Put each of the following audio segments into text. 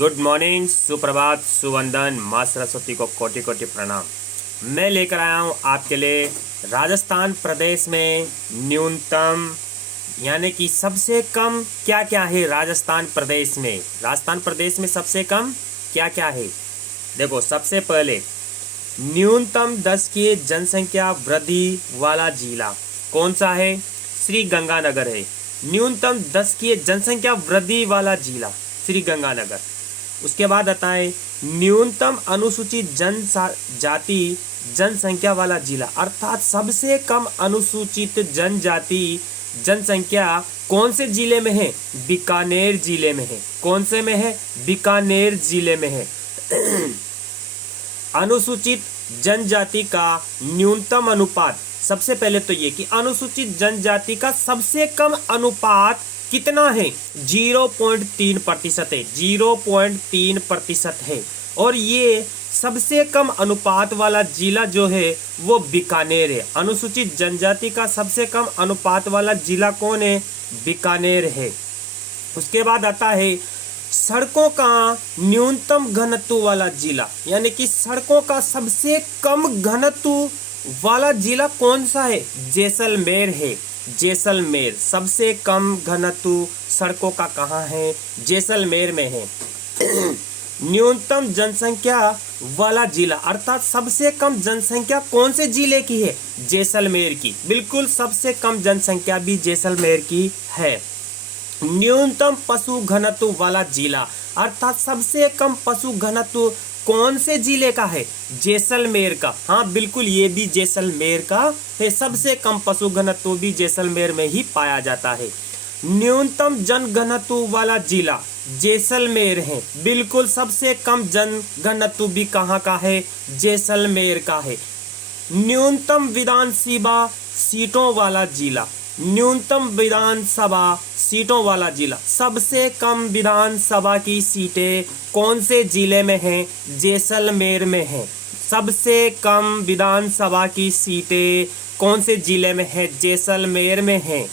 Good morning, सुप्रभात, सुवंदन, माँ सरस्वती को कोटि कोटि प्रणाम। मैं लेकर आया हूँ आपके लिए राजस्थान प्रदेश में न्यूनतम यानी कि सबसे कम क्या क्या है। राजस्थान प्रदेश में सबसे कम क्या क्या है। देखो, सबसे पहले न्यूनतम 10 की जनसंख्या वृद्धि वाला जिला कौन सा है? श्री गंगानगर है। न्यूनतम 10 की जनसंख्या वृद्धि वाला जिला श्री गंगानगर। उसके बाद आता है न्यूनतम अनुसूचित जनजाति जनसंख्या वाला जिला, अर्थात सबसे कम अनुसूचित जनजाति जनसंख्या कौन से जिले में है? बीकानेर जिले में है। कौन से में है? बीकानेर जिले में है। अनुसूचित जनजाति का न्यूनतम अनुपात, सबसे पहले तो ये कि अनुसूचित जनजाति का सबसे कम अनुपात कितना है? 0.3% है। 0.3% है। और ये सबसे कम अनुपात वाला जिला जो है वो बीकानेर है। अनुसूचित जनजाति का सबसे कम अनुपात वाला जिला कौन है? बीकानेर है। उसके बाद आता है सड़कों का न्यूनतम घनत्व वाला जिला, यानी कि सड़कों का सबसे कम घनत्व वाला जिला कौन सा है? जैसलमेर है। जैसलमेर सबसे कम घनत्व सड़कों का कहाँ है? जैसलमेर में है। न्यूनतम जनसंख्या वाला जिला, अर्थात सबसे कम जनसंख्या कौन से जिले की है? जैसलमेर की। बिल्कुल, सबसे कम जनसंख्या भी जैसलमेर की है। न्यूनतम पशु घनत्व वाला जिला, अर्थात सबसे कम पशु घनत्व कौन से जिले का है? जैसलमेर का। हाँ बिल्कुल, ये भी जैसलमेर का है। सबसे कम पशु घनत्व भी जैसलमेर में ही पाया जाता है। न्यूनतम जन घनत्व वाला जिला जैसलमेर है। बिल्कुल, सबसे कम जन घनत्व भी कहाँ का है? जैसलमेर का है। न्यूनतम विधानसभा सीटों वाला जिला, न्यूनतम विधानसभा सीटों वाला जिला, सबसे कम विधानसभा की सीटें कौन से जिले में हैं? जैसलमेर में हैं। सबसे कम विधानसभा की सीटें कौन से जिले में है? जैसलमेर में हैं।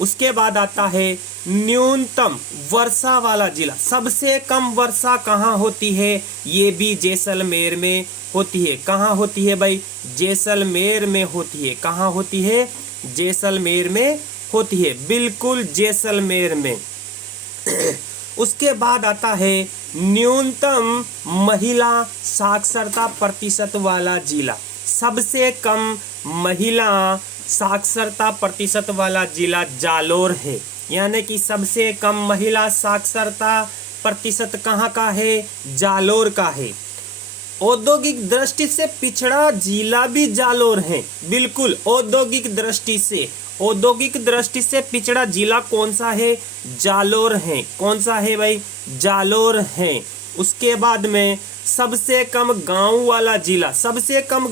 उसके बाद आता है न्यूनतम वर्षा वाला जिला, सबसे कम वर्षा कहाँ होती है? ये भी जैसलमेर में होती है। कहाँ होती है भाई? जैसलमेर में होती है। कहाँ होती है? जैसलमेर में होती है। बिल्कुल, जैसलमेर में। उसके बाद आता है न्यूनतम महिला साक्षरता प्रतिशत वाला जिला, सबसे कम महिला साक्षरता प्रतिशत वाला जिला जालोर है। यानी कि सबसे कम महिला साक्षरता प्रतिशत कहाँ का है? जालोर का है। औद्योगिक दृष्टि से पिछड़ा जिला भी जालोर है। बिल्कुल, औद्योगिक दृष्टि से पिछड़ा जिला कौन सा है? जालोर है। कौन सा है भाई? जालोर है। उसके बाद में सबसे कम गांव वाला जिला, सबसे कम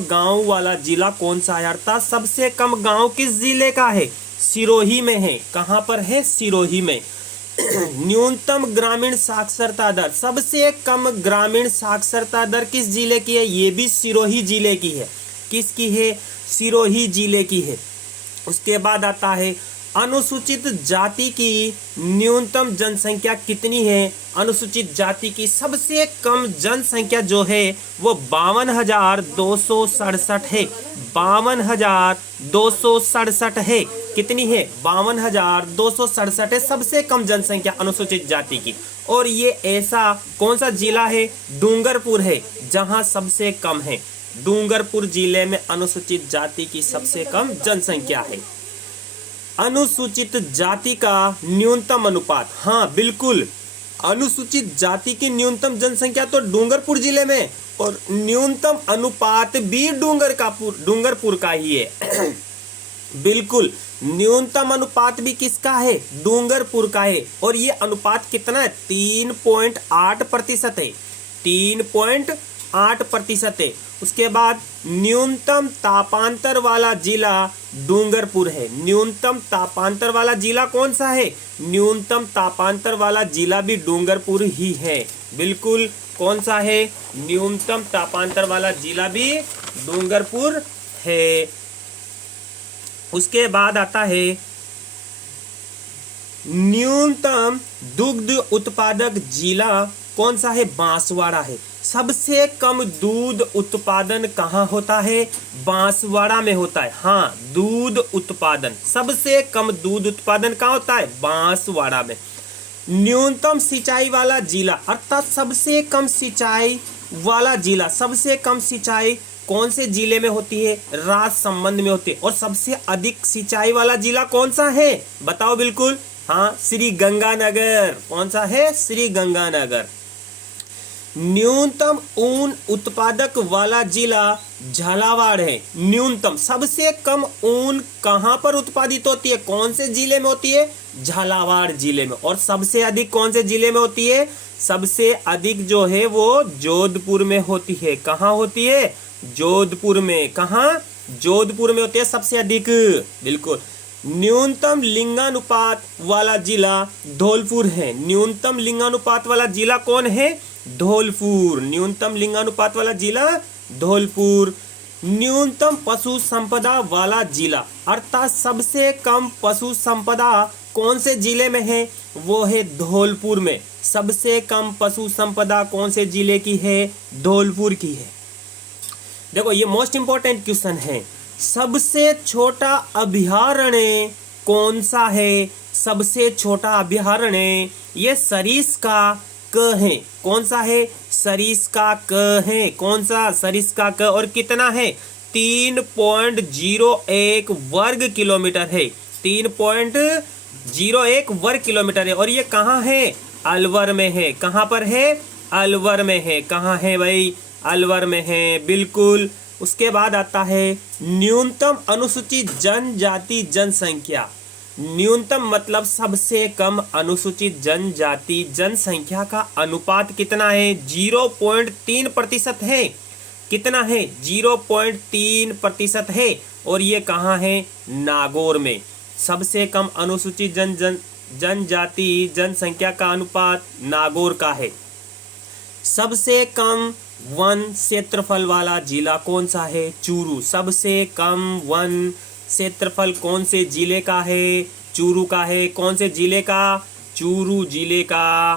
गांव वाला जिला कौन सा है? अर्थात सबसे कम गांव किस जिले का है? सिरोही में है। कहाँ पर है? सिरोही में। न्यूनतम ग्रामीण साक्षरता दर, सबसे कम ग्रामीण साक्षरता दर किस जिले की है? ये भी सिरोही जिले की है। किसकी है? सिरोही जिले की है। उसके बाद आता है अनुसूचित जाति की न्यूनतम जनसंख्या कितनी है? अनुसूचित जाति की सबसे कम जनसंख्या जो है वो 52,267 है। 52,267 है। कितनी है? 52,267 है सबसे कम जनसंख्या अनुसूचित जाति की। और ये ऐसा कौन सा जिला है? डूंगरपुर है, जहां सबसे कम है। डूंगरपुर जिले में अनुसूचित जाति की सबसे कम जनसंख्या है। अनुसूचित जाति का न्यूनतम अनुपात, हाँ बिल्कुल, अनुसूचित जाति की न्यूनतम जनसंख्या तो डूंगरपुर जिले में, और न्यूनतम अनुपात भी डूंगरपुर का ही है। बिल्कुल, न्यूनतम अनुपात भी किसका है? डूंगरपुर का है। और ये अनुपात कितना है? 3.8% है। 3.8% है। उसके बाद न्यूनतम तापांतर वाला जिला डूंगरपुर है। न्यूनतम तापांतर वाला जिला कौन सा है? न्यूनतम तापांतर वाला जिला भी डूंगरपुर ही है। बिल्कुल, कौन सा है? न्यूनतम तापांतर वाला जिला भी डूंगरपुर है। उसके बाद आता है न्यूनतम दुग्ध उत्पादक जिला कौन सा है? बांसवाड़ा है। सबसे कम दूध उत्पादन कहाँ होता है? बांसवाड़ा में होता है। हाँ, दूध उत्पादन, सबसे कम दूध उत्पादन कहाँ होता है? बांसवाड़ा में। न्यूनतम सिंचाई वाला जिला अर्थात सबसे कम सिंचाई वाला जिला, सबसे कम सिंचाई कौन से जिले में होती है? राजसमंद में होती है। और सबसे अधिक सिंचाई वाला जिला कौन सा है? बताओ बिल्कुल। हाँ, श्री गंगानगर। कौन सा है? श्री गंगानगर। न्यूनतम ऊन उत्पादक वाला जिला झालावाड़ है। न्यूनतम, सबसे कम ऊन कहां पर उत्पादित होती है? कौन से जिले में होती है? झालावाड़ जिले में। और सबसे अधिक कौन से जिले में होती है? सबसे अधिक जो है वो जोधपुर में होती है। कहां होती है? जोधपुर में। कहां? जोधपुर में होती है सबसे अधिक। बिल्कुल। न्यूनतम लिंगानुपात वाला जिला धौलपुर है। न्यूनतम लिंगानुपात वाला जिला कौन है? धौलपुर। न्यूनतम लिंगानुपात वाला जिला धौलपुर। न्यूनतम पशु संपदा वाला जिला अर्थात सबसे कम पशु संपदा कौन से जिले में है? वो है धौलपुर में। सबसे कम पशु संपदा कौन से जिले की है? धौलपुर की है। देखो, ये मोस्ट इंपॉर्टेंट क्वेश्चन है। सबसे छोटा अभयारण्य कौन सा है? सबसे छोटा अभयारण्य ये सरिस्का क है। कौन सा है? सरिस्का क है। कौन सा? सरिस्का क। और कितना है? 3.01 वर्ग किलोमीटर है। 3.01 वर्ग किलोमीटर है। और ये कहाँ है? अलवर में है। कहाँ पर है? अलवर में है। कहाँ है भाई? अलवर में है। बिल्कुल। उसके बाद आता है न्यूनतम अनुसूचित जनजाति जनसंख्या। न्यूनतम मतलब सबसे कम अनुसूचित जनजाति जनसंख्या का अनुपात कितना है? 0.3% है। कितना है? 0.3% है। और ये कहाँ है? नागौर में। सबसे कम अनुसूचित जनजाति जनसंख्या का अनुपात नागौर का है। सबसे कम वन क्षेत्रफल वाला जिला कौन सा है? चूरू। सबसे कम वन क्षेत्रफल कौन से जिले का है? चूरू का है। कौन से जिले का? चूरू जिले का।